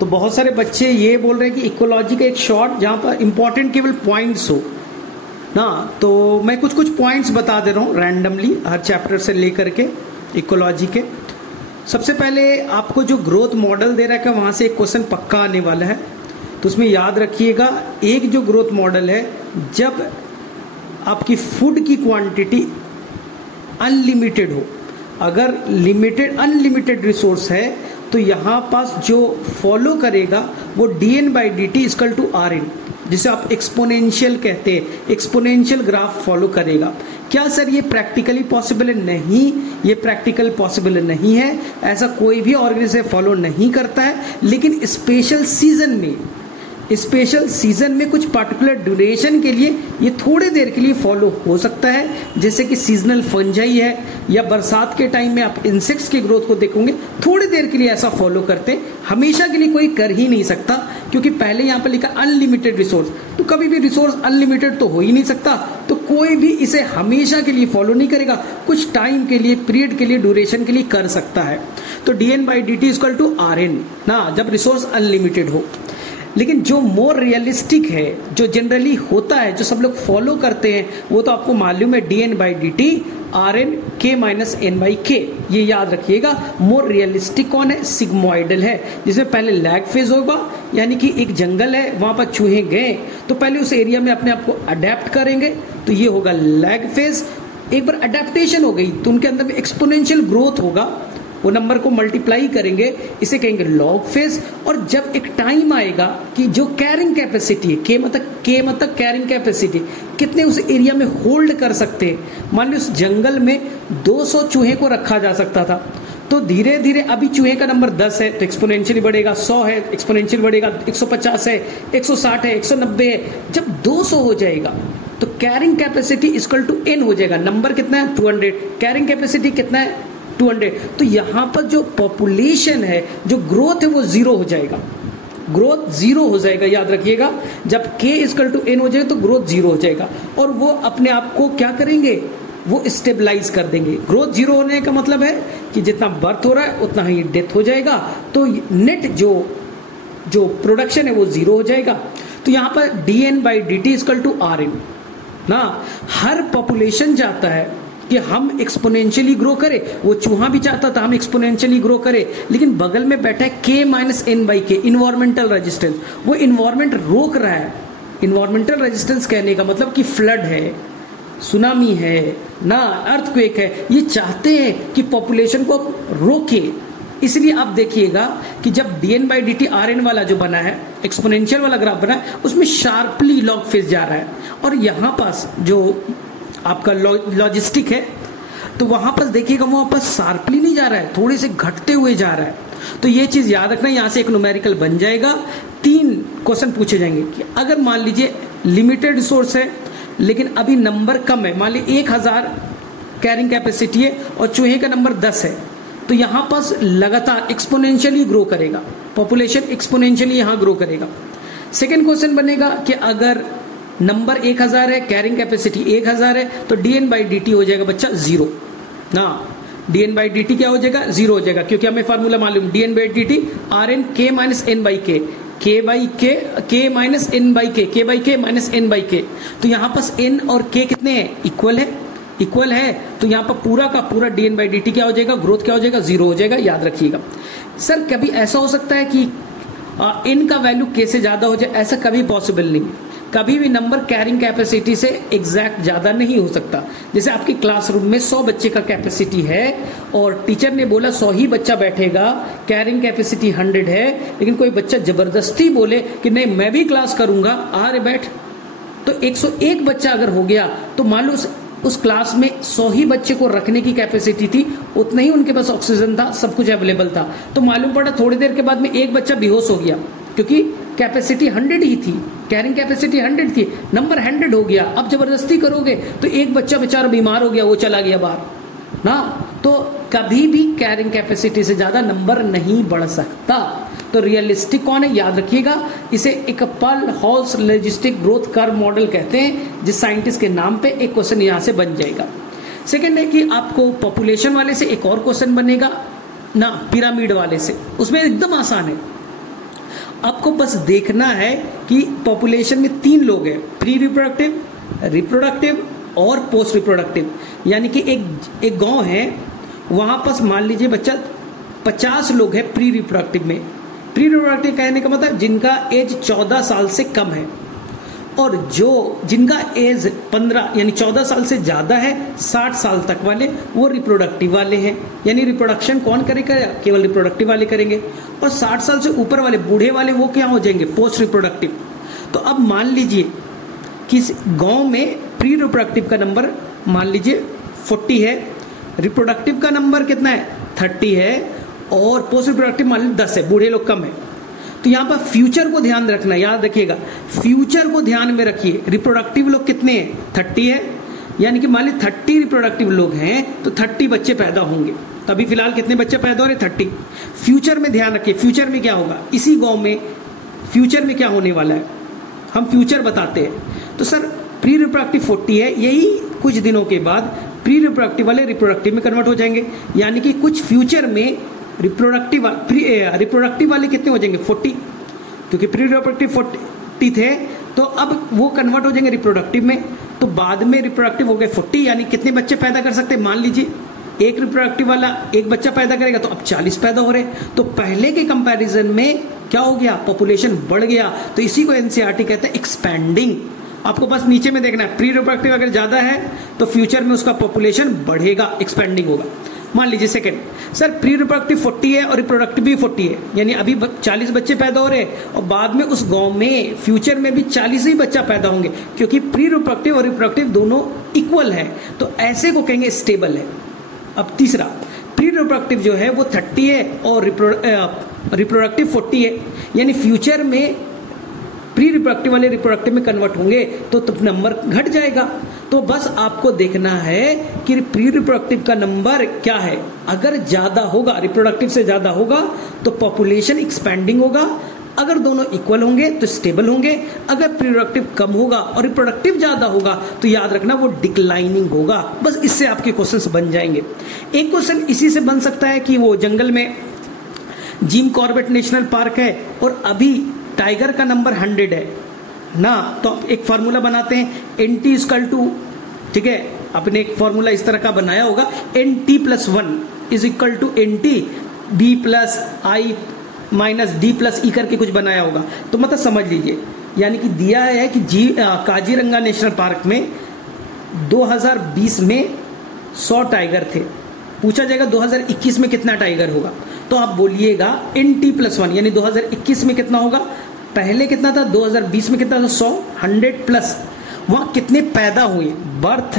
तो बहुत सारे बच्चे ये बोल रहे हैं कि इकोलॉजी का एक शॉर्ट जहां पर इंपॉर्टेंट केवल पॉइंट्स हो ना, तो मैं कुछ कुछ पॉइंट्स बता दे रहा हूं रैंडमली हर चैप्टर से लेकर के इकोलॉजी के। सबसे पहले आपको जो ग्रोथ मॉडल दे रखा है वहां से एक क्वेश्चन पक्का आने वाला है, तो उसमें याद रखिएगा एक जो ग्रोथ मॉडल है, जब आपकी फूड की क्वांटिटी अनलिमिटेड हो, अगर लिमिटेड अनलिमिटेड रिसोर्स है तो यहां पास जो फॉलो करेगा वो dn/dt इक्वल टू rn, जिसे आप एक्सपोनेंशियल कहते हैं, एक्सपोनेंशियल ग्राफ फॉलो करेगा। क्या सर ये प्रैक्टिकली पॉसिबल है? नहीं, ये प्रैक्टिकल पॉसिबल नहीं है, ऐसा कोई भी ऑर्गेनाइजेशन फॉलो नहीं करता है। लेकिन स्पेशल सीजन में कुछ पर्टिकुलर ड्यूरेशन के लिए ये थोड़ी देर के लिए फॉलो हो सकता है, जैसे कि सीजनल फंजाई है, या बरसात के टाइम में आप इंसेक्ट्स की ग्रोथ को देखोगे, थोड़ी देर के लिए ऐसा फॉलो करते हैं। हमेशा के लिए कोई कर ही नहीं सकता, क्योंकि पहले यहां पर लिखा अनलिमिटेड रिसोर्स, तो कभी भी रिसोर्स अनलिमिटेड तो हो ही नहीं सकता, तो कोई भी इसे हमेशा के लिए फॉलो नहीं करेगा, कुछ टाइम के लिए, पीरियड के लिए, ड्यूरेशन के लिए कर सकता है। तो dn/dt इक्वल टू rn ना, जब रिसोर्स अनलिमिटेड हो। लेकिन जो मोर रियलिस्टिक है, जो जनरली होता है, जो सब लोग फॉलो करते हैं, वो तो आपको मालूम है dn/dt rn k-n/k, ये याद रखिएगा। मोर रियलिस्टिक कौन है? सिग्मोइडल है, जिसमें पहले लैग फेज होगा, यानी कि एक जंगल है, वहां पर चूहे गए तो पहले उस एरिया में अपने आप को अडेप्ट करेंगे, तो ये होगा लैग फेज। एक बार अडेप्टेशन हो गई तो उनके अंदर में एक्सपोनेंशियल ग्रोथ होगा, वो नंबर को मल्टीप्लाई करेंगे, इसे कहेंगे लॉग फेज। और जब एक टाइम आएगा कि जो कैरिंग कैपेसिटी है, के मतलब कैरिंग कैपेसिटी, कितने उस एरिया में होल्ड कर सकते हैं। मान लो उस जंगल में 200 चूहे को रखा जा सकता था, तो धीरे धीरे अभी चूहे का नंबर 10 है तो एक्सपोनेंशियली बढ़ेगा, 100 है एक्सपोनेंशियल बढ़ेगा, 150 है, 160 है, 190 है। जब 200 हो जाएगा तो carrying capacity equal to n हो जाएगा। नंबर कितना है? 200। कैरिंग कैपेसिटी कितना है? 200। तो यहां पर जो पॉपुलेशन है, जो ग्रोथ है, वो जीरो हो जाएगा, ग्रोथ जीरो हो जाएगा, याद रखिएगा। जब k इक्वल टू n हो जाएगा तो ग्रोथ जीरो हो जाएगा, और वो अपने आप को क्या करेंगे? वो स्टेबलाइज कर देंगे। ग्रोथ जीरो होने का मतलब है कि जितना बर्थ हो रहा है उतना ही डेथ हो जाएगा, तो नेट जो प्रोडक्शन है वो जीरो हो जाएगा। तो यहां पर dn/dt इक्वल टू rn ना, हर पॉपुलेशन चाहता है कि हम एक्सपोनेंशियली ग्रो करें, वो चूहा भी चाहता था हम एक्सपोनेंशियली ग्रो करें, लेकिन बगल में बैठा है k-n/k, इन्वायरमेंटल रेजिस्टेंस, वो इन्वायरमेंट रोक रहा है। इन्वायरमेंटल रेजिस्टेंस कहने का मतलब कि फ्लड है, सुनामी है ना, अर्थक्वेक है, ये चाहते हैं कि पॉपुलेशन को रोके। इसलिए आप देखिएगा कि जब dn/dt rn वाला जो बना है, एक्सपोनेंशियल वाला ग्राफ बना है, उसमें शार्पली लॉग फेज जा रहा है, और यहां पास जो आपका लॉजिस्टिक है, तो वहां पर देखिएगा वहां पर शार्पली नहीं जा रहा है, थोड़े से घटते हुए जा रहा है। तो ये चीज याद रखना, यहां से एक न्यूमेरिकल बन जाएगा। 3 क्वेश्चन पूछे जाएंगे कि अगर मान लीजिए लिमिटेड रिसोर्स है लेकिन अभी नंबर कम है, मान लीजिए 1000 कैरिंग कैपेसिटी है और चूहे का नंबर 10 है, तो यहां पास लगातार एक्सपोनेंशियली ग्रो करेगा, पॉपुलेशन एक्सपोनेंशियली यहां ग्रो करेगा। सेकेंड क्वेश्चन बनेगा कि अगर नंबर 1000 है, कैरिंग कैपेसिटी 1000 है, तो dn/dt हो जाएगा बच्चा 0 ना, dn/dt क्या हो जाएगा? 0 हो जाएगा, क्योंकि हमें फार्मूला मालूम, dn/dt rn k-n/k, k-n/k, तो यहां पास n और k कितने हैं? इक्वल है, तो यहां पर पूरा का पूरा dn/dt क्या हो जाएगा? ग्रोथ क्या हो जाएगा? 0 हो जाएगा, याद रखिएगा। सर कभी ऐसा हो सकता है कि n का वैल्यू k से ज्यादा हो जाए? ऐसा कभी पॉसिबल नहीं, कभी भी नंबर कैरिंग कैपेसिटी से एग्जैक्ट ज्यादा नहीं हो सकता। जैसे आपकी क्लासरूम में 100 बच्चे का कैपेसिटी है और टीचर ने बोला 100 ही बच्चा बैठेगा, कैरिंग कैपेसिटी 100 है, लेकिन कोई बच्चा जबरदस्ती बोले कि नहीं मैं भी क्लास करूंगा, आ रे बैठ, तो 101 बच्चा अगर हो गया तो मान लो उस क्लास में 100 ही बच्चे को रखने की कैपेसिटी थी, उतना ही उनके पास ऑक्सीजन था, सब कुछ अवेलेबल था, तो मालूम पड़ा थोड़ी देर के बाद में एक बच्चा बेहोश हो गया, क्योंकि कैपेसिटी 100 ही थी, कैरिंग कैपेसिटी 100 थी, नंबर 100 हो गया। अब जबरदस्ती करोगे तो एक बच्चा बेचारा बीमार हो गया, वो चला गया बाहर ना, तो कभी भी कैरिंग कैपेसिटी से ज्यादा नंबर नहीं बढ़ सकता। तो रियलिस्टिक कौन है? याद रखिएगा, इसे एक Pearl halls logistic growth curve model कहते हैं, जिस साइंटिस्ट के नाम पे एक क्वेश्चन यहां से बन जाएगा। सेकंड है कि आपको पॉपुलेशन वाले से एक और क्वेश्चन बनेगा ना, पिरामिड वाले से, उसमें एकदम आसान है। आपको बस देखना है कि पॉपुलेशन में 3 लोग हैं, प्री रिप्रोडक्टिव, रिप्रोडक्टिव और पोस्ट रिप्रोडक्टिव। यानी कि एक गांव है, वहां पर मान लीजिए बच्चा 50 लोग हैं प्री रिप्रोडक्टिव में। प्री रिप्रोडक्टिव कहने का मतलब जिनका एज 14 साल से कम है, और जिनका एज 15 यानी 14 साल से ज्यादा है, 60 साल तक वाले, वो रिप्रोडक्टिव वाले हैं। यानी रिप्रोडक्शन कौन करेगा? केवल रिप्रोडक्टिव वाले करेंगे। और 60 साल से ऊपर वाले बूढ़े वाले वो क्या हो जाएंगे? Post reproductive. तो अब मान लीजिए कि गांव में प्री रिप्रोडक्टिव का नंबर मान लीजिए 40 है, रिप्रोडक्टिव का नंबर कितना है? 30 है, और पोस्ट रिप्रोडक्टिव मान लीजिए 10 है, बूढ़े लोग कम है। तो यहां पर फ्यूचर को ध्यान रखना, याद रखिएगा, फ्यूचर को ध्यान में रखिए। रिप्रोडक्टिव लोग कितने हैं? 30 है, यानी कि मान लीजिए 30 रिप्रोडक्टिव लोग हैं तो 30 बच्चे पैदा होंगे। तभी फिलहाल कितने बच्चे पैदा हो रहे? 30। फ्यूचर में ध्यान रखिए, फ्यूचर में क्या होगा? इसी गांव में फ्यूचर में क्या होने वाला है, हम फ्यूचर बताते हैं। तो सर प्री रिप्रोडक्टिव 40 है, यही कुछ दिनों के बाद प्री रिप्रोडक्टिव वाले रिप्रोडक्टिव में कन्वर्ट हो जाएंगे। यानी कि कुछ फ्यूचर में रिप्रोडक्टिव वाले कितने हो जाएंगे? 40, क्योंकि प्री रिप्रोडक्टिव 40 थे, तो अब वो कन्वर्ट हो जाएंगे रिप्रोडक्टिव में। तो बाद में रिप्रोडक्टिव हो गए 40, यानी कितने बच्चे पैदा कर सकते हैं? मान लीजिए एक रिप्रोडक्टिव वाला एक बच्चा पैदा करेगा तो अब 40 पैदा हो रहे। तो पहले के कंपैरिजन में क्या हो गया? पॉपुलेशन बढ़ गया। तो इसी को एनसीईआरटी कहते हैं एक्सपैंडिंग। आपको बस नीचे में देखना है, प्री रिप्रोडक्टिव अगर ज्यादा है तो फ्यूचर में उसका पॉपुलेशन बढ़ेगा, एक्सपेंडिंग होगा। मान लीजिए सेकंड, सर प्री रिप्रोडक्टिव 40 है और रिप्रोडक्टिव भी 40 है, यानी अभी 40 बच्चे पैदा हो रहे हैं और बाद में उस गांव में फ्यूचर में भी 40 ही बच्चा पैदा होंगे, क्योंकि प्री रिप्रोडक्टिव और रिप्रोडक्टिव दोनों इक्वल है। तो ऐसे को कहेंगे स्टेबल है। अब तीसरा, प्री रिप्रोडक्टिव जो है वो 30 है और रिप्रोडक्टिव 40 है, यानी फ्यूचर में प्री रिप्रोडक्टिव वाले रिप्रोडक्टिव में कन्वर्ट होंगे तो नंबर घट जाएगा। तो बस आपको देखना है कि प्री रिप्रोडक्टिव का नंबर क्या है। अगर ज्यादा होगा, रिप्रोडक्टिव से ज्यादा होगा तो पॉपुलेशन एक्सपेंडिंग होगा, अगर दोनों इक्वल होंगे तो स्टेबल होंगे, अगर प्री रिप्रोडक्टिव कम होगा और रिप्रोडक्टिव ज्यादा होगा तो याद रखना वो डिक्लाइनिंग होगा। बस इससे आपके क्वेश्चंस बन जाएंगे। एक क्वेश्चन इसी से बन सकता है कि वो जंगल में जिम कॉर्बेट नेशनल पार्क है और अभी टाइगर का नंबर 100 है ना, तो एक फॉर्मूला बनाते हैं NT=, ठीक है, आपने एक फॉर्मूला इस तरह का बनाया होगा, NT+1 = NT B+I -D+E करके कुछ बनाया होगा। तो मतलब समझ लीजिए, यानी कि दिया है कि काजीरंगा नेशनल पार्क में 2020 में 100 टाइगर थे, पूछा जाएगा 2021 में कितना टाइगर होगा, तो आप बोलिएगा NT+1 यानी 2021 में कितना होगा, पहले कितना था 2020 में कितना था 100, 100 प्लस वहां कितने पैदा हुए, बर्थ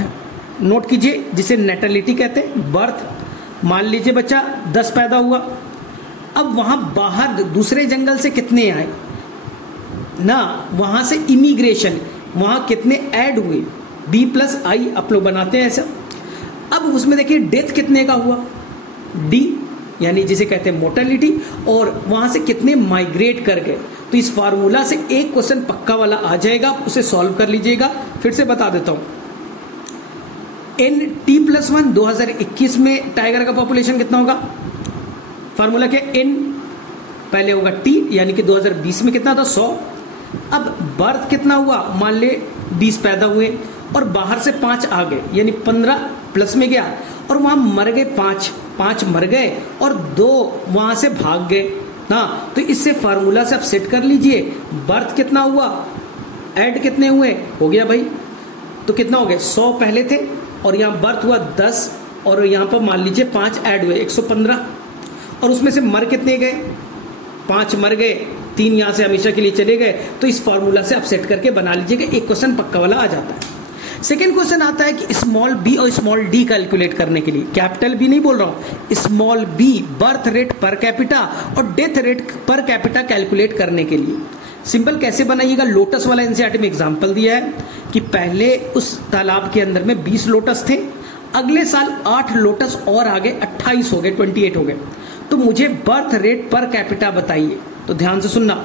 नोट कीजिए, जिसे नेटलिटी कहते हैं, बर्थ मान लीजिए बच्चा 10 पैदा हुआ। अब वहां बाहर दूसरे जंगल से कितने आए ना, वहां से इमिग्रेशन, वहां कितने ऐड हुए, B+I आप लोग बनाते हैं ऐसा। अब उसमें देखिए डेथ कितने का हुआ, D यानी जिसे कहते हैं मोर्टेलिटी, और वहां से कितने माइग्रेट कर गए। तो इस फार्मूला से एक क्वेश्चन पक्का वाला आ जाएगा, उसे सॉल्व कर लीजिएगा। फिर से बता देता हूं, NT+1 2021 में टाइगर का पॉपुलेशन कितना होगा, फार्मूला क्या, N पहले होगा T यानी कि 2020 में कितना था 100। अब बर्थ कितना हुआ, मान ले 20 पैदा हुए और बाहर से 5 आ गए, यानी 15 प्लस में गया, और वहां मर गए 5 मर गए और 2 वहां से भाग गए ना। तो इससे फार्मूला से आप सेट कर लीजिए, बर्थ कितना हुआ, ऐड कितने हुए, हो गया भाई, तो कितना हो गया 100 पहले थे और यहां बर्थ हुआ 10 और यहां पर मान लीजिए 5 ऐड हुए 115, और उसमें से मर कितने गए, 5 मर गए, 3 यहां से हमेशा के लिए चले गए। तो इस फॉर्मूला से आप सेट करके बना लीजिएगा, एक क्वेश्चन पक्का वाला आ जाता है। सेकेंड क्वेश्चन आता है कि स्मॉल b और स्मॉल d कैलकुलेट करने के लिए, कैपिटल B नहीं बोल रहा हूं, small b birth rate per capita और death rate per capita calculate करने के लिए सिंपल कैसे बनाइएगा। लोटस वाला एनसीईआरटी में एग्जांपल दिया है कि पहले उस तालाब के अंदर में 20 लोटस थे, अगले साल 8 लोटस और आ गए, 28 हो गए, 28 हो गए, तो मुझे बर्थ रेट पर कैपिटा बताइए। तो ध्यान से सुनना,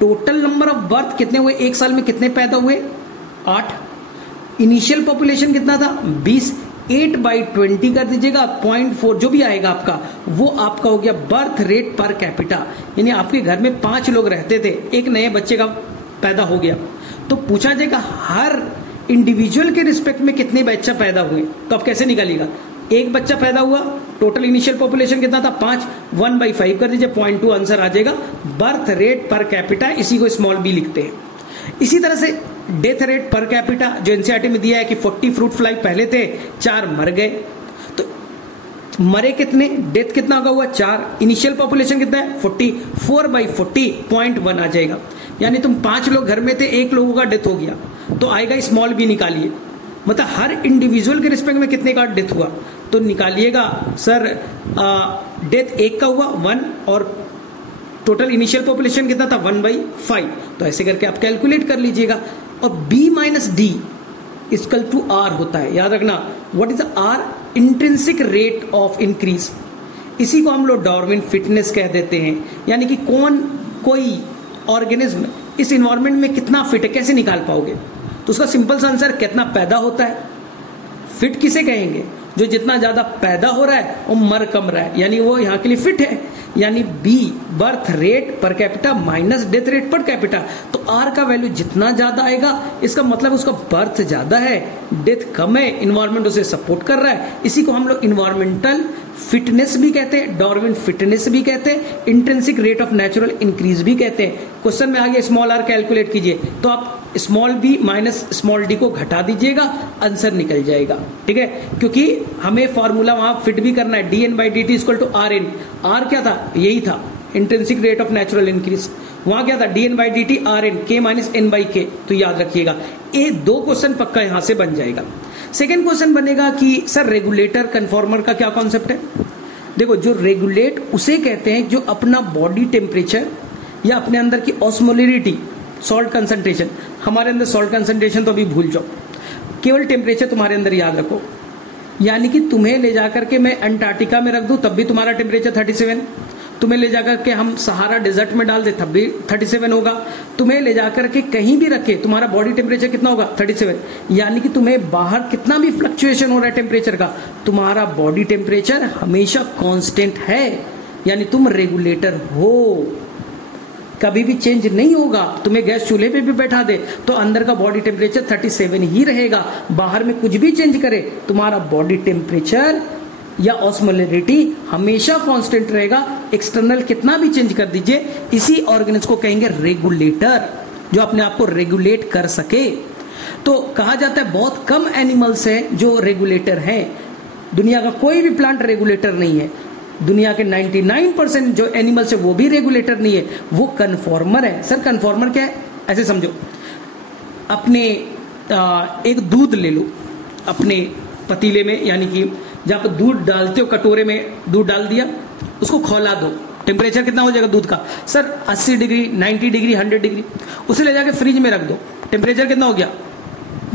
टोटल नंबर ऑफ बर्थ कितने हुए, एक साल में कितने पैदा हुए, 8, इनिशियल पॉपुलेशन कितना था 20, 8/20 कर दीजिएगा, 0.4 जो भी आएगा आपका, वो आपका हो गया बर्थ रेट पर कैपिटा। यानी आपके घर में 5 लोग रहते थे, एक नए बच्चे का पैदा हो गया, तो पूछा जाएगा हर इंडिविजुअल के रिस्पेक्ट में कितने बच्चा पैदा हुए, तो आप कैसे निकालिएगा? एक बच्चा पैदा हुआ, टोटल इनिशियल पॉपुलेशन कितना था? 5, 1/5 कर दीजिए, 0.2 आंसर आ जाएगा, बर्थ रेट पर कैपिटा, इसी को स्मॉल बी लिखते हैं। इसी तरह से डेथ रेट पर कैपिटा जो एनसीईआरटी में दिया है कि 40 फ्रूट फ्लाई पहले थे, 4 मर गए, तो मरे कितने, डेथ कितना होगा? हुआ 4, इनिशियल पॉपुलेशन कितना है? 40, 4/40, 0.1 आ जाएगा। यानी तुम 5 लोग घर में थे, 1 लोगों का डेथ हो गया, तो आएगा स्मॉल बी निकालिए, मतलब हर इंडिविजुअल के रिस्पेक्ट में कितने का डेथ हुआ, तो निकालिएगा सर डेथ 1 का हुआ 1 और टोटल इनिशियल पॉपुलेशन कितना था? 1/5। तो ऐसे करके आप कैलकुलेट कर लीजिएगा। और B minus D equal to R होता है, याद रखना। What is R? Intrinsic rate of increase. इसी को हम लोग डार्विन फिटनेस कह देते हैं, यानी कि कोई ऑर्गेनिज्म इस इन्वायरमेंट में कितना फिट है, कैसे निकाल पाओगे? तो उसका सिंपल सा आंसर कितना पैदा होता है। फिट किसे कहेंगे? जो जितना ज्यादा पैदा हो रहा है और मर कम रहा है, यानी वो यहाँ के लिए फिट है। यानी B birth rate per capita minus death rate per capita, तो आर का वैल्यू जितना ज्यादा आएगा, इसका मतलब उसका बर्थ ज्यादा है, डेथ कम है, इन्वायरमेंट उसे सपोर्ट कर रहा है। इसी को हम लोग इन्वायरमेंटल फिटनेस भी कहते हैं, डार्विन फिटनेस भी कहते हैं, intrinsic rate of natural increase भी कहते हैं। क्वेश्चन में आगे स्मॉल आर कैलकुलेट कीजिए, तो आप small B minus small D को घटा दीजिएगा, आंसर निकल जाएगा। ठीक है, क्योंकि हमें फॉर्मूला वहां फिट भी करना है, dn/dt equal to rn। Are क्या था? यही था, intrinsic rate of natural increase. वहां क्या था? dn/dt rn k minus n/k। तो याद रखिएगा, ये 2 क्वेश्चन पक्का यहां से बन जाएगा। सेकेंड क्वेश्चन बनेगा कि सर रेगुलेटर कन्फॉर्मर का क्या कॉन्सेप्ट है? देखो, जो रेगुलेट उसे कहते हैं जो अपना बॉडी टेम्परेचर या अपने अंदर की ऑस्मोलरिटी, सॉल्ट कंसंट्रेशन, हमारे अंदर सॉल्ट कंसंट्रेशन तो अभी भूल जाओ, केवल टेम्परेचर तुम्हारे अंदर याद रखो। यानी कि तुम्हें ले जाकर के मैं अंटार्कटिका में रख दूं तब भी तुम्हारा टेम्परेचर 37, तुम्हें ले जाकर के हम सहारा डेजर्ट में डाल दे तब भी 37 होगा, तुम्हें ले जाकर के कहीं भी रखे तुम्हारा बॉडी टेम्परेचर कितना होगा? 37। यानी कि तुम्हें बाहर कितना भी फ्लक्चुएशन हो रहा है टेम्परेचर का, तुम्हारा बॉडी टेम्परेचर हमेशा कांस्टेंट है, यानी तुम रेगुलेटर हो, कभी भी चेंज नहीं होगा। तुम्हें गैस चूल्हे पे भी बैठा दे तो अंदर का बॉडी टेम्परेचर 37 ही रहेगा, बाहर में कुछ भी चेंज करे तुम्हारा बॉडी टेम्परेचर या ऑस्मोलरिटी हमेशा कांस्टेंट रहेगा। एक्सटर्नल कितना भी चेंज कर दीजिए, इसी ऑर्गेनिज्म को कहेंगे रेगुलेटर, जो अपने आप को रेगुलेट कर सके। तो कहा जाता है बहुत कम एनिमल्स हैं जो रेगुलेटर हैं, दुनिया का कोई भी प्लांट रेगुलेटर नहीं है, दुनिया के 99% जो एनिमल्स है वो भी रेगुलेटर नहीं है, वो कन्फॉर्मर है। सर कन्फॉर्मर क्या है? ऐसे समझो, अपने एक दूध ले लो अपने पतीले में, यानी कि जहां पर दूध डालते हो, कटोरे में दूध डाल दिया, उसको खौला दो, टेम्परेचर कितना हो जाएगा दूध का? Sir 80 degree, 90 degree, 100 degree. उसे ले जाके फ्रिज में रख दो, टेम्परेचर कितना हो गया?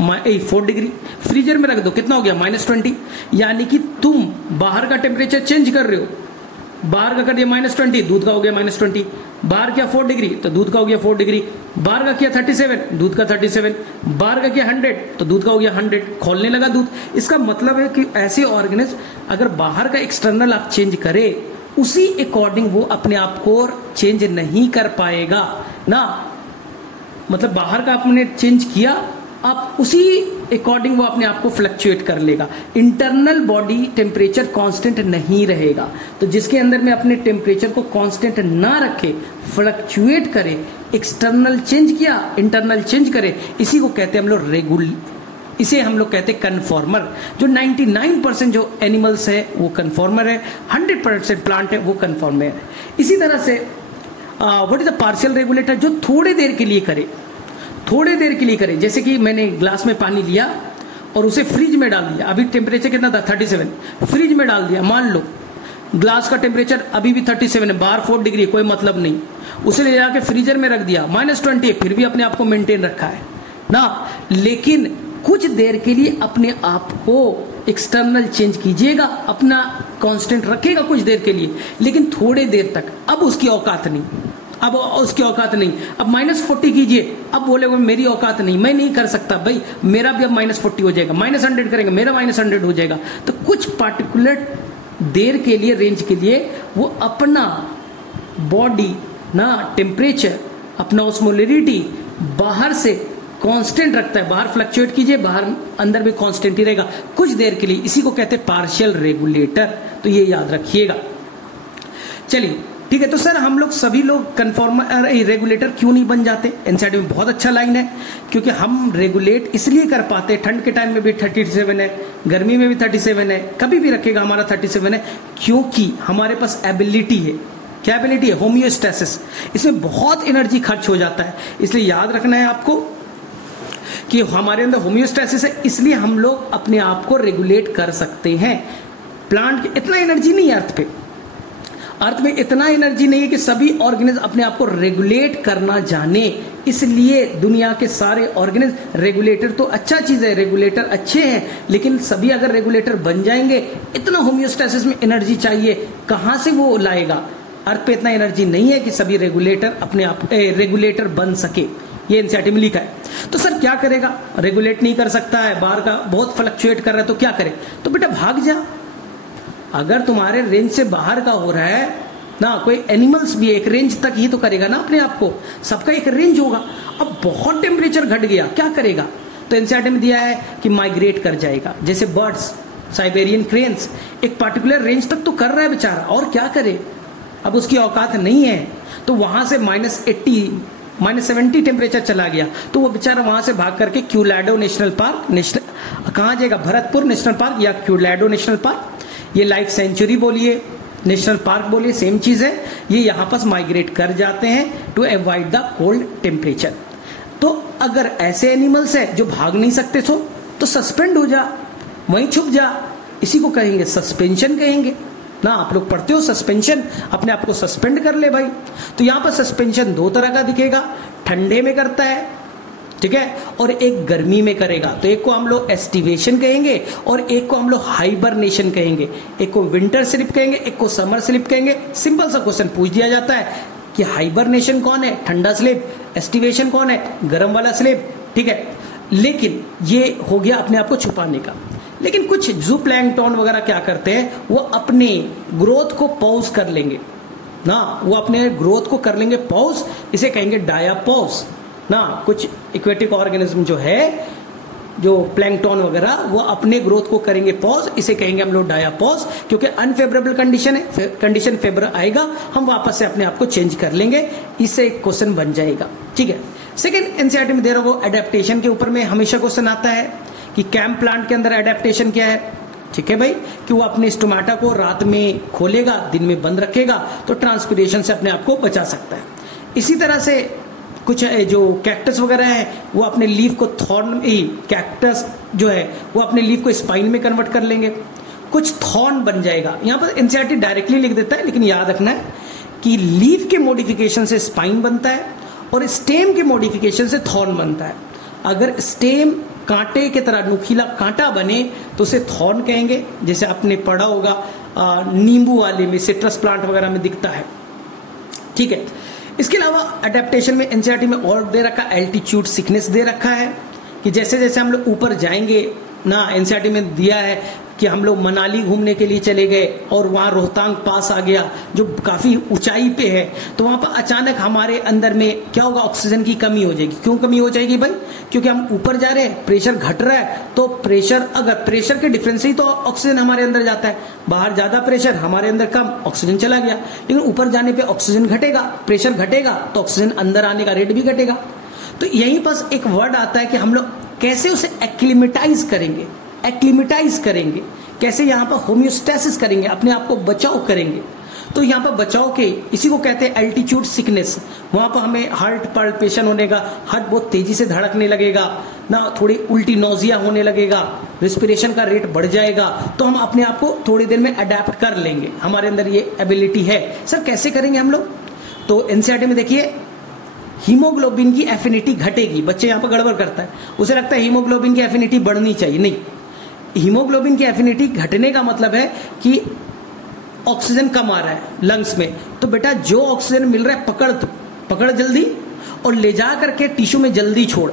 4 डिग्री। फ्रीजर में रख दो, कितना हो गया? -20। यानी कि तुम बाहर का टेम्परेचर चेंज कर रहे हो, बाहर का कर दिया -20, दूध का हो गया -20। बाहर किया 4 डिग्री तो दूध का हो गया 4 डिग्री। बाहर का किया 37, दूध का 37। बाहर का किया 100 तो दूध का हो गया 100, खोलने लगा दूध। इसका मतलब है कि ऐसे ऑर्गेनिज्म अगर बाहर का एक्सटर्नल आप चेंज करें, उसी अकॉर्डिंग वो अपने आप को चेंज नहीं कर पाएगा ना। मतलब बाहर का आपने चेंज किया, आप उसी अकॉर्डिंग वो अपने आप को फ्लक्चुएट कर लेगा, इंटरनल बॉडी टेम्परेचर कांस्टेंट नहीं रहेगा। तो जिसके अंदर में अपने टेम्परेचर को कांस्टेंट ना रखे, फ्लक्चुएट करे, एक्सटर्नल चेंज किया, इंटरनल चेंज करे, इसी को कहते हैं हम लोग इसे हम लोग कहते हैं कन्फॉर्मर। जो 99% जो एनिमल्स है वो कन्फॉर्मर है, 100% प्लांट है वो कन्फॉर्मर है। इसी तरह से what is the partial regulator? जो थोड़ी देर के लिए करे, थोड़े देर के लिए करें। जैसे कि मैंने ग्लास में पानी लिया और उसे फ्रिज में डाल दिया, अभी टेम्परेचर कितना था? 37, फ्रिज में डाल दिया, मान लो ग्लास का टेम्परेचर अभी भी 37 है, बाहर 4 डिग्री, कोई मतलब नहीं, उसे ले जाके फ्रीजर में रख दिया, -20, फिर भी अपने आप को मेंटेन रखा है ना। लेकिन कुछ देर के लिए अपने आप को एक्सटर्नल चेंज कीजिएगा, अपना कांस्टेंट रखेगा कुछ देर के लिए, लेकिन थोड़े देर तक, अब उसकी औकात नहीं, अब उसकी औकात नहीं। अब -40 कीजिए, अब बोलेगा मेरी औकात नहीं, मैं नहीं कर सकता भाई, मेरा भी अब -40 हो जाएगा, -100 करेंगे, मेरा -100 हो जाएगा। तो कुछ पार्टिकुलर देर के लिए, रेंज के लिए वो अपना बॉडी ना टेम्परेचर, अपना ऑस्मोलरिटी बाहर से कांस्टेंट रखता है। बाहर फ्लक्चुएट कीजिए, बाहर अंदर भी कांस्टेंट ही रहेगा कुछ देर के लिए। इसी को कहते हैं पार्शियल रेगुलेटर। तो ये याद रखिएगा। चलिए ठीक है। तो सर हम लोग सभी लोग कन्फॉर्मर रेगुलेटर क्यों नहीं बन जाते? एनसीईआरटी में बहुत अच्छा लाइन है, क्योंकि हम रेगुलेट इसलिए कर पाते, ठंड के टाइम में भी 37 है, गर्मी में भी 37 है, कभी भी रखेगा हमारा 37 है, क्योंकि हमारे पास एबिलिटी है। क्या एबिलिटी है? होम्योस्टेसिस। इसमें बहुत एनर्जी खर्च हो जाता है, इसलिए याद रखना है आपको कि हमारे अंदर होम्योस्टेसिस है, इसलिए हम लोग अपने आप को रेगुलेट कर सकते हैं। प्लांट की इतना एनर्जी नहीं है अर्थ पे, अर्थ में इतना एनर्जी नहीं है कि सभी ऑर्गेनिज्म अपने आप को रेगुलेट करना जाने, इसलिए दुनिया के सारे ऑर्गेनिज्म रेगुलेटर तो अच्छा चीज है, रेगुलेटर अच्छे हैं, लेकिन सभी अगर रेगुलेटर बन जाएंगे, इतना होम्योस्टेसिस में एनर्जी चाहिए, कहां से वो लाएगा? अर्थ पे इतना एनर्जी नहीं है कि सभी रेगुलेटर अपने आप रेगुलेटर बन सके। ये एनसीईआरटी में लिखा है। तो सर क्या करेगा? रेगुलेट नहीं कर सकता है, बाहर का बहुत फ्लक्चुएट कर रहा है, तो क्या करे? तो बेटा भाग जा। अगर तुम्हारे रेंज से बाहर का हो रहा है ना, कोई एनिमल्स भी एक रेंज तक ही तो करेगा ना अपने आप को, सबका एक रेंज होगा। अब बहुत टेम्परेचर घट गया, क्या करेगा? तो एनसीईआरटी में दिया है कि माइग्रेट कर जाएगा। जैसे बर्ड्स, साइबेरियन क्रेन्स एक पर्टिकुलर रेंज तक तो कर रहा है बेचारा, और क्या करे? अब उसकी औकात नहीं है, तो वहां से -80 -70 टेम्परेचर चला गया, तो वो बेचारा वहां से भाग करके क्यूलाडो नेशनल पार्क, कहां जाएगा? भरतपुर नेशनल पार्क या क्यूलाडो नेशनल पार्क, ये लाइफ सेंचुरी बोलिए, नेशनल पार्क बोलिए, सेम चीज है। ये यहां पर माइग्रेट कर जाते हैं to avoid the cold temperature. तो अगर ऐसे एनिमल्स है जो भाग नहीं सकते तो सस्पेंड हो जा, वहीं छुप जा, इसी को कहेंगे सस्पेंशन कहेंगे ना। आप लोग पढ़ते हो सस्पेंशन, अपने आप को सस्पेंड कर ले भाई। तो यहां पर सस्पेंशन दो तरह का दिखेगा, ठंडे में करता है, ठीक है, और एक गर्मी में करेगा। तो एक को हम लोग एस्टिवेशन कहेंगे और एक को हम लोग हाइबरनेशन कहेंगे। एक को विंटर स्लीप कहेंगे, एक को समर स्लीप कहेंगे। सिंपल सा क्वेश्चन पूछ दिया जाता है कि हाइबरनेशन कौन है? ठंडा स्लीप। एस्टिवेशन कौन है? गर्म वाला स्लीप, ठीक है। लेकिन ये हो गया अपने आप को छुपाने का। लेकिन कुछ ज़ूप्लैंक्टन वगैरह क्या करते हैं, वो अपने ग्रोथ को पॉज कर लेंगे ना, वो अपने ग्रोथ को कर लेंगे पॉज, इसे कहेंगे डायापॉज ना। कुछ इक्वेटिक ऑर्गेनिज्म जो है, जो प्लैंकटन वगैरह, वो अपने ग्रोथ को करेंगे पॉज, इसे कहेंगे हम लोग डायापॉज। क्योंकि अनफेवरेबल कंडीशन है, कंडीशन फेवर आएगा, हम वापस से अपने आप को चेंज कर लेंगे, इससे क्वेश्चन बन जाएगा, ठीक है। सेकेंड एनसीईआरटी में दे रहा हूं, एडेप्टेशन के ऊपर में हमेशा क्वेश्चन आता है कि कैंप प्लांट के अंदर एडेप्टेशन क्या है, ठीक है भाई, कि वो अपने स्टोमाटा को रात में खोलेगा, दिन में बंद रखेगा, तो ट्रांसपीरेशन से अपने आप को बचा सकता है। इसी तरह से कुछ जो कैक्टस वगैरह है, वो अपने लीफ को थॉर्न, कैक्टस जो है वो अपने लीफ को स्पाइन में कन्वर्ट कर लेंगे, कुछ थॉर्न बन जाएगा। यहां पर एनसीईआरटी डायरेक्टली लिख देता है, लेकिन याद रखना है कि लीफ के मॉडिफिकेशन से स्पाइन बनता है और स्टेम के मॉडिफिकेशन से थॉर्न बनता है। अगर स्टेम कांटे की तरह नुकीला कांटा बने तो उसे थॉर्न कहेंगे, जैसे आपने पढ़ा होगा नींबू वाले में, सिट्रस प्लांट वगैरह में दिखता है, ठीक है। इसके अलावा अडेप्टेशन में एनसीईआरटी में और दे रखा, एल्टीट्यूड सिकनेस दे रखा है कि जैसे जैसे हम लोग ऊपर जाएंगे ना, एनसीईआरटी में दिया है कि हम लोग मनाली घूमने के लिए चले गए और वहां रोहतांग पास आ गया जो काफी ऊंचाई पे है, तो वहां पर अचानक हमारे अंदर में क्या होगा, ऑक्सीजन की कमी हो जाएगी। क्यों कमी हो जाएगी भाई? क्योंकि हम ऊपर जा रहे हैं, प्रेशर घट रहा है, तो प्रेशर, अगर प्रेशर के डिफरेंस ही तो ऑक्सीजन हमारे अंदर जाता है, बाहर ज्यादा प्रेशर, हमारे अंदर कम, ऑक्सीजन चला गया। लेकिन ऊपर जाने पर ऑक्सीजन घटेगा, प्रेशर घटेगा, तो ऑक्सीजन अंदर आने का रेट भी घटेगा। तो यहीं पर एक वर्ड आता है कि हम लोग कैसे उसे एक्लिमेटाइज करेंगे, एक्लिमेटाइज करेंगे, कैसे यहां पर होम्योस्टेसिस करेंगे, अपने आप को बचाव करेंगे। तो यहां पर बचाव के, इसी को कहते हैं एल्टीट्यूड सिकनेस। वहां पर हमें हार्ट पल्पेशन होने का, हार्ट बहुत तेजी से धड़कने लगेगा ना, थोड़ी उल्टी नोजिया होने लगेगा, रेस्पिरेशन का रेट बढ़ जाएगा, तो हम अपने आप को थोड़ी देर में अडेप्ट कर लेंगे, हमारे अंदर ये एबिलिटी है। सर कैसे करेंगे हम लोग? तो एनसीईआरटी में देखिए, हीमोग्लोबिन की एफिनिटी घटेगी। बच्चे यहां पर गड़बड़ करता है, उसे लगता है हीमोग्लोबिन की एफिनिटी बढ़नी चाहिए, नहीं। हीमोग्लोबिन की एफिनिटी घटने का मतलब है कि ऑक्सीजन कम आ रहा है लंग्स में, तो बेटा जो ऑक्सीजन मिल रहा है पकड़, तो पकड़ जल्दी और ले जा करके टिश्यू में जल्दी छोड़।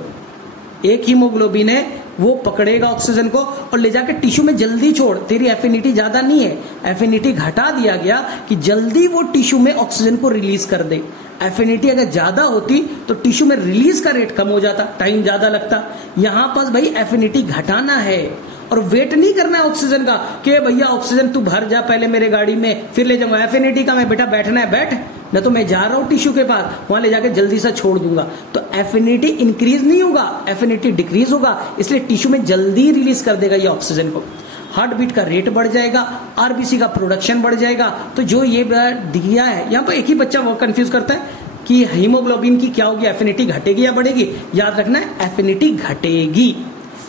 एक हीमोग्लोबिन है, वो पकड़ेगा ऑक्सीजन को और ले जाकर टिश्यू में जल्दी छोड़। तेरी एफिनिटी ज्यादा नहीं है, एफिनिटी घटा दिया गया कि जल्दी वो टिश्यू में ऑक्सीजन को रिलीज कर दे। एफिनिटी अगर ज्यादा होती तो टिश्यू में रिलीज का रेट कम हो जाता, टाइम ज्यादा लगता। यहां पर भाई एफिनिटी घटाना है और वेट नहीं करना है ऑक्सीजन का कि भैया ऑक्सीजन तू भर जा पहले मेरे गाड़ी में फिर ले जाऊंगा। एफिनिटी का मैं बेटा बैठना है बैठ, न तो मैं जा रहा हूं टिश्यू के पास, वहां ले जाके जल्दी से छोड़ दूंगा। तो एफिनिटी इंक्रीज नहीं होगा, एफिनिटी डिक्रीज होगा, इसलिए टिश्यू में जल्दी रिलीज कर देगा ये ऑक्सीजन को। हार्ट बीट का रेट बढ़ जाएगा, आरबीसी का प्रोडक्शन बढ़ जाएगा। तो जो ये दिया है, यहां पर एक ही बच्चा वो कंफ्यूज करता है कि हीमोग्लोबिन की क्या होगी, एफिनिटी घटेगी या बढ़ेगी। याद रखना है एफिनिटी घटेगी,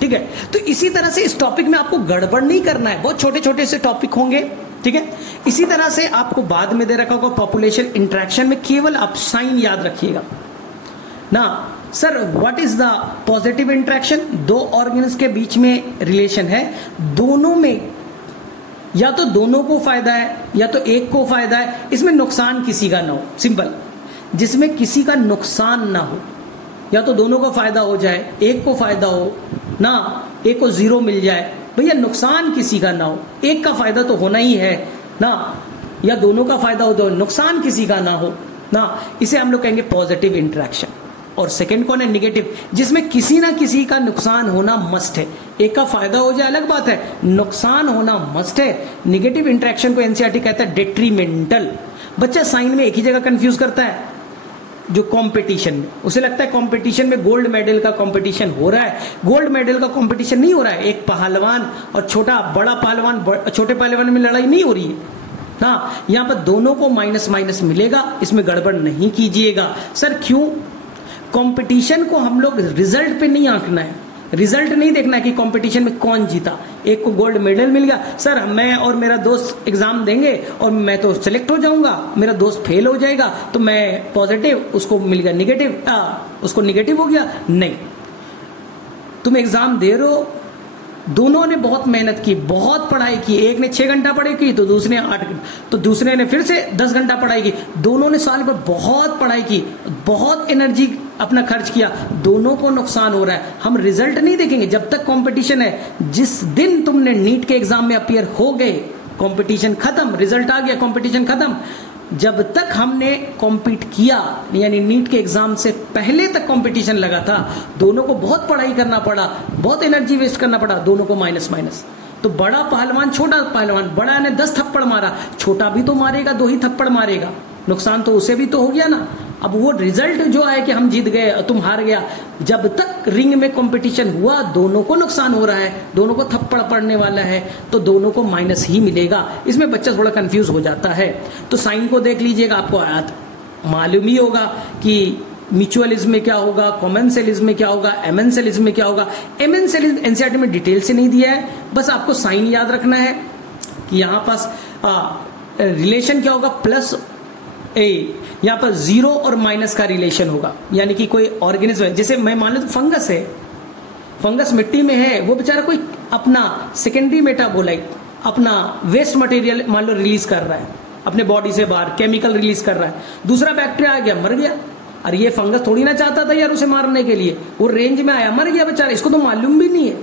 ठीक है। तो इसी तरह से इस टॉपिक में आपको गड़बड़ नहीं करना है, बहुत छोटे छोटे से टॉपिक होंगे, ठीक है। इसी तरह से आपको बाद में दे रखा होगा पॉपुलेशन इंटरेक्शन में, केवल आप साइन याद रखिएगा ना। Sir what is the positive interaction? दो ऑर्गेन्स के बीच में रिलेशन है, दोनों में या तो दोनों को फायदा है या तो एक को फायदा है, इसमें नुकसान किसी का ना हो। सिंपल, जिसमें किसी का नुकसान ना हो, या तो दोनों का फायदा हो जाए, एक को फायदा हो ना, एक को जीरो मिल जाए, भैया नुकसान किसी का ना हो। एक का फायदा तो होना ही है ना, या दोनों का फायदा हो तो नुकसान किसी का ना हो ना, इसे हम लोग कहेंगे पॉजिटिव इंटरेक्शन। और सेकंड कौन है? निगेटिव, जिसमें किसी ना किसी का नुकसान होना मस्ट है। एक का फायदा हो जाए अलग बात है, नुकसान होना मस्ट है। निगेटिव इंटरेक्शन को एनसीईआरटी कहता है डेट्रीमेंटल। बच्चा साइन में एक ही जगह कंफ्यूज करता है, जो कंपटीशन में, उसे लगता है कंपटीशन में गोल्ड मेडल का कंपटीशन हो रहा है। गोल्ड मेडल का कंपटीशन नहीं हो रहा है, एक पहलवान और बड़ा पहलवान, छोटे पहलवान में लड़ाई नहीं हो रही है ना। यहां पर दोनों को माइनस माइनस मिलेगा, इसमें गड़बड़ नहीं कीजिएगा। सर क्यों? कंपटीशन को हम लोग रिजल्ट पे नहीं आंकना है, रिजल्ट नहीं देखना है कि कंपटीशन में कौन जीता। एक को गोल्ड मेडल मिल गया, सर मैं और मेरा दोस्त एग्जाम देंगे और मैं तो सिलेक्ट हो जाऊंगा, मेरा दोस्त फेल हो जाएगा तो मैं पॉजिटिव, उसको मिल गया निगेटिव, उसको निगेटिव हो गया। नहीं, तुम एग्जाम दे रहे हो, दोनों ने बहुत मेहनत की, बहुत पढ़ाई की। एक ने 6 घंटा पढ़ाई की तो दूसरे ने 8, तो दूसरे ने फिर से 10 घंटा पढ़ाई की। दोनों ने साल भर बहुत पढ़ाई की, बहुत एनर्जी अपना खर्च किया, दोनों को नुकसान हो रहा है। हम रिजल्ट नहीं देखेंगे जब तक कंपटीशन है। जिस दिन तुमने नीट के एग्जाम में अपीयर हो गए, कंपटीशन खत्म, रिजल्ट आ गया, कंपटीशन खत्म। जब तक हमने कॉम्पीट किया, यानी नीट के एग्जाम से पहले तक कंपटीशन लगा था, दोनों को बहुत पढ़ाई करना पड़ा, बहुत एनर्जी वेस्ट करना पड़ा, दोनों को माइनस माइनस। तो बड़ा पहलवान छोटा पहलवान, बड़ा ने 10 थप्पड़ मारा, छोटा भी तो मारेगा, 2 ही थप्पड़ मारेगा, नुकसान तो उसे भी तो हो गया ना। अब वो रिजल्ट जो आया कि हम जीत गए तुम हार गया, जब तक रिंग में कंपटीशन हुआ दोनों को नुकसान हो रहा है, दोनों को थप्पड़ पड़ने वाला है, तो दोनों को माइनस ही मिलेगा। इसमें बच्चा थोड़ा कंफ्यूज हो जाता है। तो साइन को देख लीजिएगा, आपको मालूम ही होगा कि म्यूचुअलिज्म में क्या होगा, कॉमेंसलिज्म में क्या होगा, एमेंसलिज्म में क्या होगा। एमेंसलिज्म एनसीईआरटी में डिटेल से नहीं दिया है, बस आपको साइन याद रखना है कि यहां पास रिलेशन क्या होगा, प्लस ए, यहां पर जीरो और माइनस का रिलेशन होगा। यानी कि कोई ऑर्गेनिज्म है, जैसे मैं मान लो फंगस है, फंगस मिट्टी में है, वो बेचारा कोई अपना सेकेंडरी मेटाबोलाइट, अपना वेस्ट मटेरियल मान लो रिलीज कर रहा है अपने बॉडी से बाहर, केमिकल रिलीज कर रहा है। दूसरा बैक्टीरिया आ गया, मर गया। और ये फंगस थोड़ी ना चाहता था यार उसे मारने के लिए, वो रेंज में आया, मर गया बेचारा, इसको तो मालूम भी नहीं है,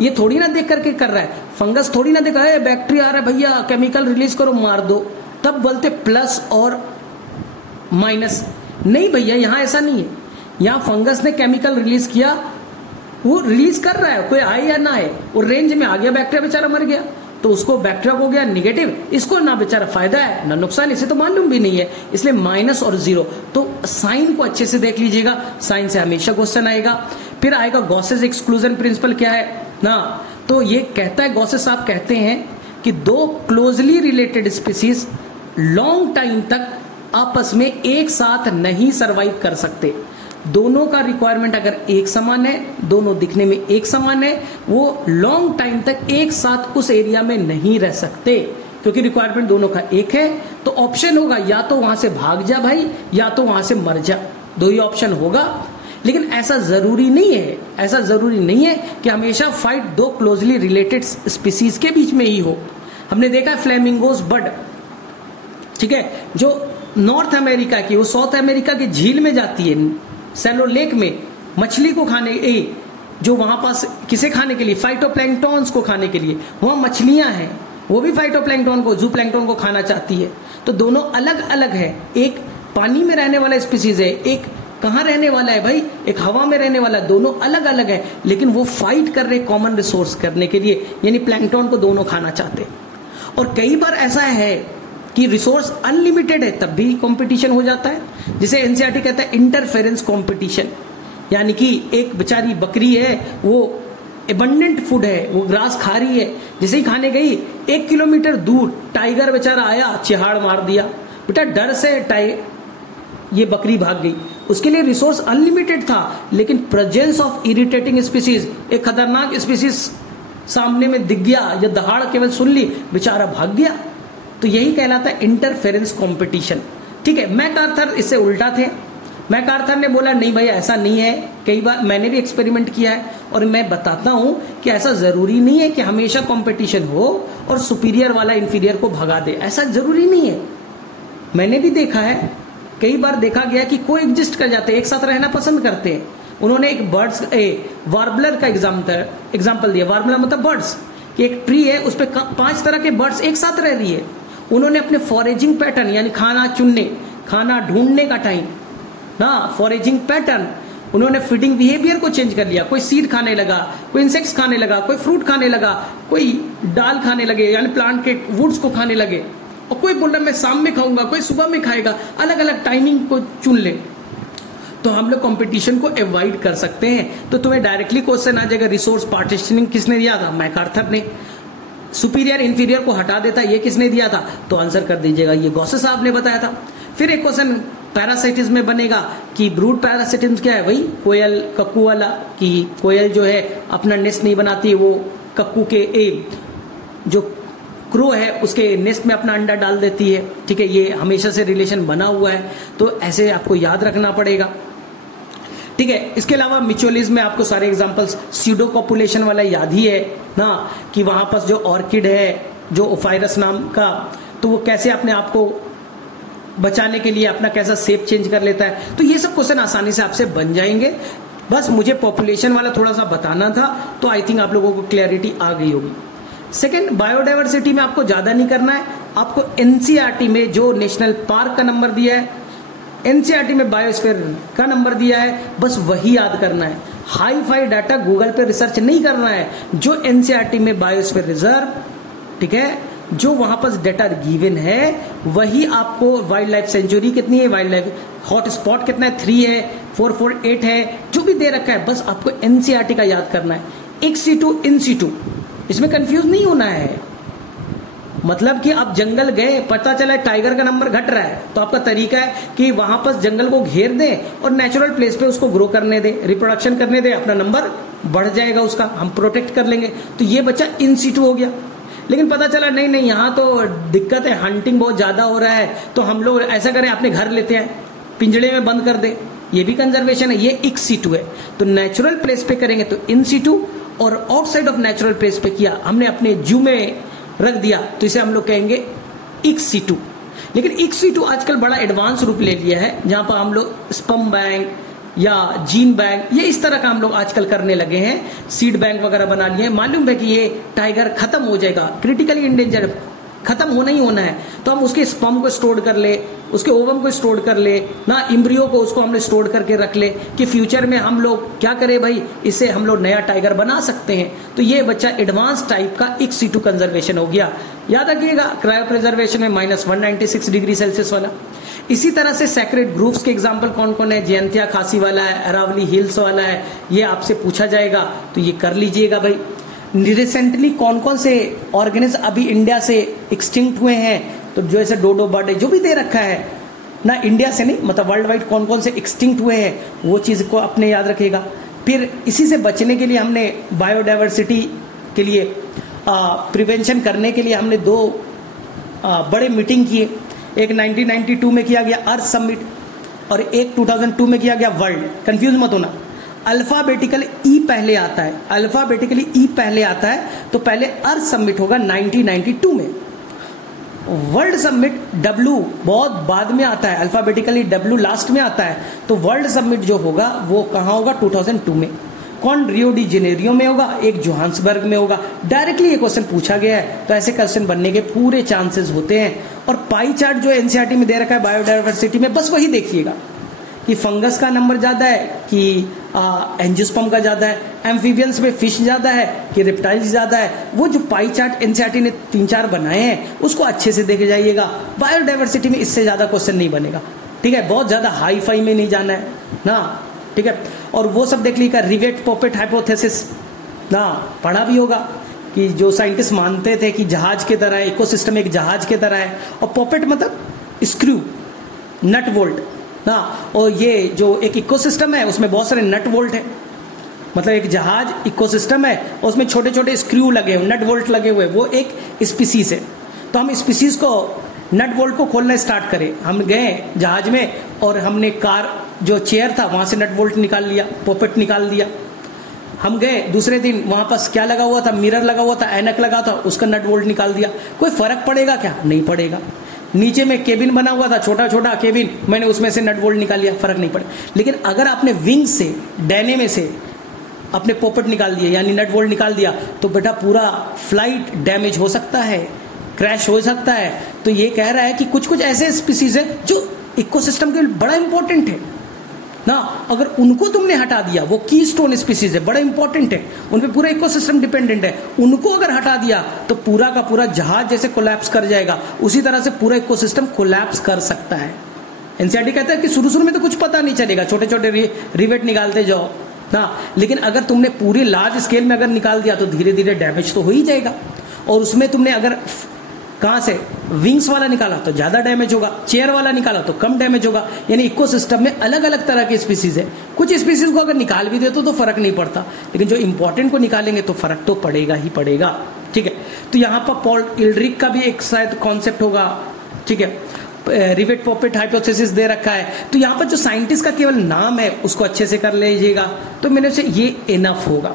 ये थोड़ी ना देख करके कर रहा है। फंगस थोड़ी ना देखा है बैक्टीरिया आ रहा है, भैया केमिकल रिलीज करो मार दो, तब बोलते प्लस और माइनस। नहीं भैया, यहां ऐसा नहीं है। यहां फंगस ने केमिकल रिलीज किया, वो रिलीज कर रहा है, कोई आए या ना आए, वो रेंज में आ गया, बैक्टीरिया बेचारा मर गया, तो उसको बैक्टीरिया हो गया निगेटिव, इसको ना बेचारा फायदा है ना नुकसान, इसे तो मालूम भी नहीं है, इसलिए माइनस और जीरो। तो साइन को अच्छे से देख लीजिएगा, साइन से हमेशा क्वेश्चन आएगा। फिर आएगा गॉसेस एक्सक्लूजन प्रिंसिपल क्या है ना, तो ये कहता है, गॉसेस साहब कहते हैं कि 2 closely related species long time तक आपस में एक साथ नहीं सरवाइव कर सकते। दोनों का रिक्वायरमेंट अगर एक समान है, दोनों दिखने में एक समान है, वो लॉन्ग टाइम तक एक साथ उस एरिया में नहीं रह सकते, क्योंकि रिक्वायरमेंट दोनों का एक है। तो ऑप्शन होगा या तो वहां से भाग जा भाई, या तो वहां से मर जा, 2 ही ऑप्शन होगा। लेकिन ऐसा जरूरी नहीं है, ऐसा जरूरी नहीं है कि हमेशा फाइट 2 क्लोजली रिलेटेड स्पीसीज के बीच में ही हो। हमने देखा है फ्लेमिंगोज बर्ड, ठीक है, जो नॉर्थ अमेरिका की, वो साउथ अमेरिका की झील में जाती है, सैलो लेक में, मछली को खाने, जो वहां पास किसे खाने के लिए, फाइटोप्लैंक्टॉन्स को खाने के लिए, वहां मछलियां हैं, वो भी फाइटोप्लैंक्टॉन को, जू प्लैंक्टॉन को खाना चाहती है। तो दोनों अलग अलग है, एक पानी में रहने वाला स्पीसीज है, एक कहां रहने वाला है भाई, एक हवा में रहने वाला, दोनों अलग अलग है, लेकिन वो फाइट कर रहे कॉमन रिसोर्स करने के लिए, यानी प्लैंक्टॉन को दोनों खाना चाहते। और कई बार ऐसा है कि रिसोर्स अनलिमिटेड है, तब भी कंपटीशन हो जाता है, जिसे एनसीईआरटी कहता है इंटरफेरेंस कंपटीशन। यानी कि एक बेचारी बकरी है, वो एबंडेंट फूड है, वो ग्रास खा रही है, जैसे ही खाने गई 1 किलोमीटर दूर टाइगर बेचारा आया, चिहाड़ मार दिया, बेटा डर से ये बकरी भाग गई। उसके लिए रिसोर्स अनलिमिटेड था, लेकिन प्रेजेंस ऑफ इरिटेटिंग स्पीसीज, एक खतरनाक स्पीसीज सामने में दिख गया या दहाड़ केवल सुन ली, बेचारा भाग गया। तो यही कहलाता है इंटरफेरेंस कंपटीशन। ठीक है, मैकआर्थर इससे उल्टा थे। मैकआर्थर ने बोला नहीं भाई ऐसा नहीं है, कई बार मैंने भी एक्सपेरिमेंट किया है और मैं बताता हूं कि ऐसा जरूरी नहीं है कि हमेशा कंपटीशन हो और सुपीरियर वाला इंफीरियर को भगा दे, ऐसा जरूरी नहीं है। मैंने भी देखा है, कई बार देखा गया कि को एग्जिस्ट कर जाते हैं, एक साथ रहना पसंद करते हैं। उन्होंने एक वार्बलर का एग्जाम्पल दिया। वार्बलर मतलब बर्ड्स, कि एक ट्री है, उस पर 5 तरह के बर्ड्स एक साथ रह रही है। उन्होंने अपने फॉरेजिंग पैटर्न, यानी खाना चुनने, खाना ढूंढने का टाइम ना, फॉरेजिंग पैटर्न, उन्होंने फीडिंग बिहेवियर को चेंज कर लिया। कोई सीड खाने लगा, कोई इंसेक्ट्स खाने लगा, कोई फ्रूट खाने लगा, कोई डाल खाने लगे, यानी प्लांट के वुड्स को खाने लगे, और कोई बोल रहा मैं शाम में खाऊंगा, कोई सुबह में खाएगा, अलग अलग टाइमिंग को चुन ले। तो हम लोग कंपटीशन को अवॉइड कर सकते हैं। तो तुम्हें डायरेक्टली क्वेश्चन आ जाएगा रिसोर्स पार्टीशनिंग किसने दिया था, मैकआर्थर ने। सुपीरियर इंफीरियर को हटा देता, ये किसने दिया था, तो आंसर कर दीजिएगा ये गॉसेस साहब ने बताया था। फिर एक क्वेश्चन पैरासाइटिज्म में बनेगा कि ब्रूड पैरासाइटिज्म क्या है, वही कोयल कक्कू वाला, कि कोयल जो है अपना नेस्ट नहीं बनाती है, वो कक्कू के जो क्रो है उसके नेस्ट में अपना अंडा डाल देती है। ठीक है, ये हमेशा से रिलेशन बना हुआ है, तो ऐसे आपको याद रखना पड़ेगा। ठीक है, इसके अलावा म्यूचुअलिज्म में आपको सारे एग्जांपल्स, स्यूडो कॉपुलेशन वाला याद ही है ना, कि वहां पर जो ऑर्किड है, जो ओफायरस नाम का, तो वो कैसे अपने आप को बचाने के लिए अपना कैसा शेप चेंज कर लेता है। तो ये सब क्वेश्चन आसानी से आपसे बन जाएंगे। बस मुझे पॉपुलेशन वाला थोड़ा सा बताना था, तो आई थिंक आप लोगों को क्लैरिटी आ गई होगी। सेकेंड, बायोडाइवर्सिटी में आपको ज्यादा नहीं करना है, आपको एनसीईआरटी में जो नेशनल पार्क का नंबर दिया है, एनसीईआरटी में बायोस्फीयर का नंबर दिया है, बस वही याद करना है। हाई फाई डाटा गूगल पे रिसर्च नहीं करना है। जो एनसीईआरटी में बायोस्फीयर रिजर्व, ठीक है, जो वहां पर डाटा गिवन है वही आपको, वाइल्ड लाइफ सेंचुरी कितनी है, वाइल्ड लाइफ हॉटस्पॉट कितना है, 3 है, 448 है, जो भी दे रखा है, बस आपको एनसीईआरटी का याद करना है। एक्स सीटू इन सीटू, इसमें कंफ्यूज नहीं होना है। मतलब कि आप जंगल गए, पता चला टाइगर का नंबर घट रहा है, तो आपका तरीका है कि वहां पर जंगल को घेर दें और नेचुरल प्लेस पे उसको ग्रो करने दें, रिप्रोडक्शन करने दें, अपना नंबर बढ़ जाएगा, उसका हम प्रोटेक्ट कर लेंगे। तो ये बच्चा इन सीटू हो गया। लेकिन पता चला नहीं नहीं, यहाँ तो दिक्कत है, हंटिंग बहुत ज्यादा हो रहा है, तो हम लोग ऐसा करें, अपने घर लेते हैं, पिंजड़े में बंद कर दे, ये भी कंजर्वेशन है, ये एक्स सीटू है। तो नेचुरल प्लेस पे करेंगे तो इन सीटू, और आउटसाइड ऑफ नेचुरल प्लेस पे किया, हमने अपने जू में रख दिया, तो इसे हम लोग कहेंगे एक्स सीटू। लेकिन एक्स सीटू आजकल बड़ा एडवांस रूप ले लिया है, जहां पर हम लोग स्पर्म बैंक या जीन बैंक, ये इस तरह का हम लोग आजकल करने लगे हैं, सीड बैंक वगैरह बना लिए हैं। मालूम है कि ये टाइगर खत्म हो जाएगा, क्रिटिकली इंडेंजर, खत्म होना ही होना है, तो हम उसके स्पर्म को स्टोर कर ले, उसके ओवम को स्टोर कर ले ना, एम्ब्रियो को उसको हमने स्टोर करके रख ले, कि फ्यूचर में हम लोग क्या करें भाई, इससे हम लोग नया टाइगर बना सकते हैं। तो ये बच्चा एडवांस टाइप का एक्स सीटू कंजर्वेशन हो गया। याद रखिएगा, क्रायो प्रिजर्वेशन में -196 डिग्री सेल्सियस वाला। इसी तरह से सैक्रेड ग्रुप्स के एग्जाम्पल कौन कौन है, जयंतिया खासी वाला है, अरावली हिल्स वाला है, ये आपसे पूछा जाएगा, तो ये कर लीजिएगा भाई। रिसेंटली कौन कौन से ऑर्गेनिज्म अभी इंडिया से एक्सटिंक्ट हुए हैं, तो जो ऐसे डोडो बर्ड है, जो भी दे रखा है ना, इंडिया से नहीं, मतलब वर्ल्ड वाइड कौन कौन से एक्सटिंक्ट हुए हैं, वो चीज को अपने याद रखिएगा। फिर इसी से बचने के लिए हमने बायोडाइवर्सिटी के लिए प्रिवेंशन करने के लिए हमने 2 बड़े मीटिंग किए। एक 1992 में किया गया अर्थ समिट, और एक 2002 में किया गया वर्ल्ड। कंफ्यूज मत होना, अल्फाबेटिकल ई पहले आता है, अल्फाबेटिकली ई पहले आता है, तो पहले अर्थ समिट होगा 1992 में, वर्ल्ड समिट W बहुत बाद में आता है, अल्फाबेटिकली W लास्ट में आता है, तो वर्ल्ड समिट जो होगा वो कहाँ होगा? 2002 में। कौन? रियो डी जेनेरियो में होगा, एक जोहान्सबर्ग में होगा। डायरेक्टली ये क्वेश्चन पूछा गया है, तो ऐसे क्वेश्चन बनने के पूरे चांसेस होते हैं। और पाई चार्ट जो एनसीईआरटी में दे रखा है बायोडायवर्सिटी में, बस वही देखिएगा कि फंगस का नंबर ज्यादा है कि एंजियोस्पर्म का ज्यादा है, एम्फीबियंस में फिश ज्यादा है कि रेप्टाइल्स ज्यादा है। वो जो पाई चार्ट एनसीईआरटी ने 3-4 बनाए हैं उसको अच्छे से देखे जाइएगा। बायोडायवर्सिटी में इससे ज्यादा क्वेश्चन नहीं बनेगा, ठीक है? बहुत ज्यादा हाई फाई में नहीं जाना है ना, ठीक है? और वो सब देख लीजिएगा, रिवेट पॉपेट हाइपोथेसिस ना पढ़ा भी होगा कि जो साइंटिस्ट मानते थे कि जहाज के तरह इकोसिस्टम एक जहाज के तरह है, और पॉपेट मतलब स्क्रू, नट वोल्ट ना, और ये जो एक इकोसिस्टम है उसमें बहुत सारे नट वोल्ट है, मतलब एक जहाज इकोसिस्टम है और उसमें छोटे छोटे स्क्रू लगे हुए, नट वोल्ट लगे हुए, वो एक स्पीसीज है। तो हम स्पीसीज को, नट वोल्ट को खोलना स्टार्ट करें, हम गए जहाज में और हमने कार जो चेयर था वहां से नट वोल्ट निकाल लिया, पॉपेट निकाल दिया। हम गए दूसरे दिन, वहां पास क्या लगा हुआ था? मिरर लगा हुआ था, ऐनक लगा था, उसका नट वोल्ट निकाल दिया। कोई फर्क पड़ेगा क्या? नहीं पड़ेगा। नीचे में केबिन बना हुआ था, छोटा छोटा केबिन, मैंने उसमें से नट वोल्ट निकाल लिया, फर्क नहीं पड़े। लेकिन अगर आपने विंग से, डैने में से अपने पॉपेट निकाल दिए यानी नट वोल्ट निकाल दिया, तो बेटा पूरा फ्लाइट डैमेज हो सकता है, क्रैश हो सकता है। तो ये कह रहा है कि कुछ कुछ ऐसे स्पीसीज है जो इकोसिस्टम के लिए बड़ा इंपॉर्टेंट है ना, अगर उनको तुमने हटा दिया, वो कीस्टोन स्पीसीज है, बड़ा इंपॉर्टेंट है, उन पे पूरा इकोसिस्टम डिपेंडेंट है, उनको अगर हटा दिया तो पूरा का पूरा जहाज जैसे कोलैप्स कर जाएगा, उसी तरह से पूरा इकोसिस्टम कोलैप्स कर सकता है। एनसीईआरटी कहता है कि शुरू शुरू में तो कुछ पता नहीं चलेगा, छोटे छोटे रिवेट निकालते जाओ ना, लेकिन अगर तुमने पूरी लार्ज स्केल में अगर निकाल दिया तो धीरे धीरे डैमेज तो हो ही जाएगा। और उसमें तुमने अगर कहां से विंग्स वाला निकाला तो ज्यादा डैमेज होगा, चेयर वाला निकाला तो कम डैमेज होगा। यानी इकोसिस्टम में अलग अलग तरह की स्पीसीज है, कुछ स्पीसीज को अगर निकाल भी देते तो फर्क नहीं पड़ता, लेकिन जो इंपॉर्टेंट को निकालेंगे तो फर्क तो पड़ेगा ही पड़ेगा, ठीक है? तो यहां पर पॉल इल्ड्रिक का भी एक शायद कॉन्सेप्ट होगा, ठीक है? रिवेट पॉपेट हाइपोथेसिस दे रखा है, तो यहां पर जो साइंटिस्ट का केवल नाम है उसको अच्छे से कर लीजिएगा, तो मेरे से ये इनफ होगा।